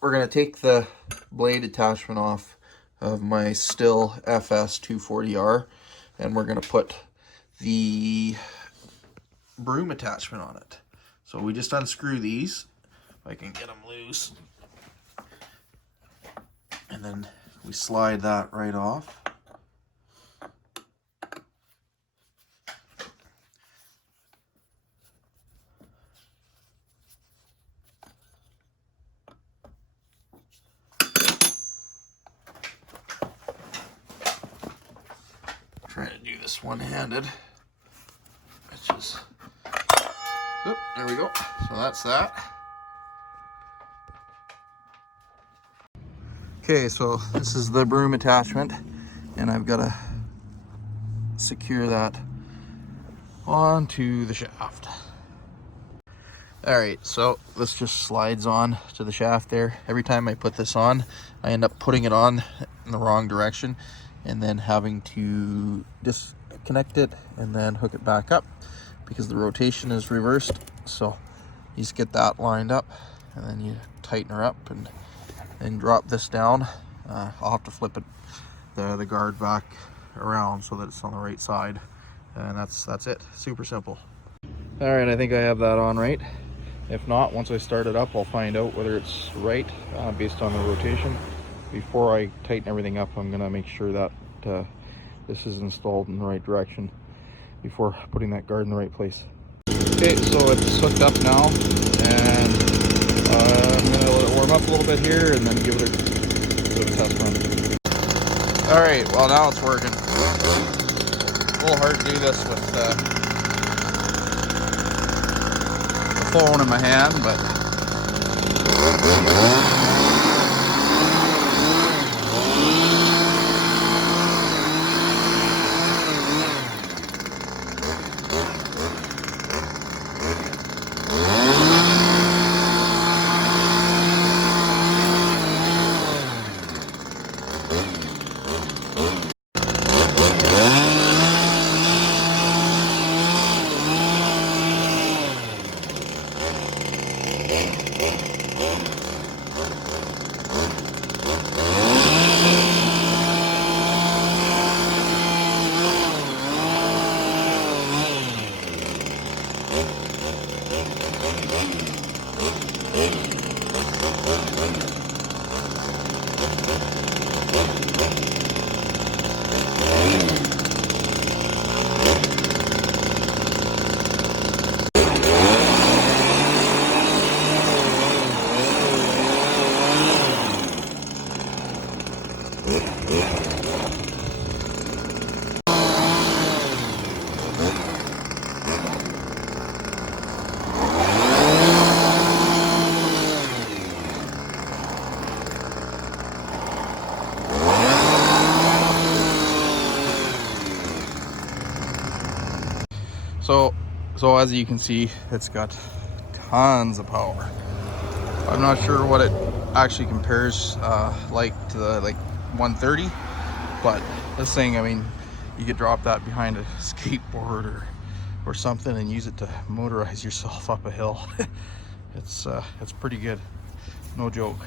we're going to take the blade attachment off of my Stihl FS-240R, and we're going to put the Broom attachment on it. So we just unscrew these, if I can get them loose, and then we slide that right off. Trying to do this one-handed, which is, oop, there we go. So that's that. Okay, so this is the Broom attachment, and I've got to secure that onto the shaft. All right, so this just slides on to the shaft there. Every time I put this on, I end up putting it on in the wrong direction and then having to disconnect it and then hook it back up because the rotation is reversed. So you just get that lined up and then you tighten her up and then drop this down. I'll have to flip it, the guard back around so that it's on the right side, and that's it. Super simple. All right, I think I have that on right. If not, once I start it up, I'll find out whether it's right based on the rotation. Before I tighten everything up, I'm gonna make sure that this is installed in the right direction before putting that guard in the right place. Okay, so it's hooked up now, and I'm gonna let it warm up a little bit here and then give it a test run. All right, well now it's working. A little hard to do this with the phone in my hand, but So as you can see, it's got tons of power. I'm not sure what it actually compares like to the 130, but this thing, I mean, you could drop that behind a skateboard or something and use it to motorize yourself up a hill. It's pretty good, no joke.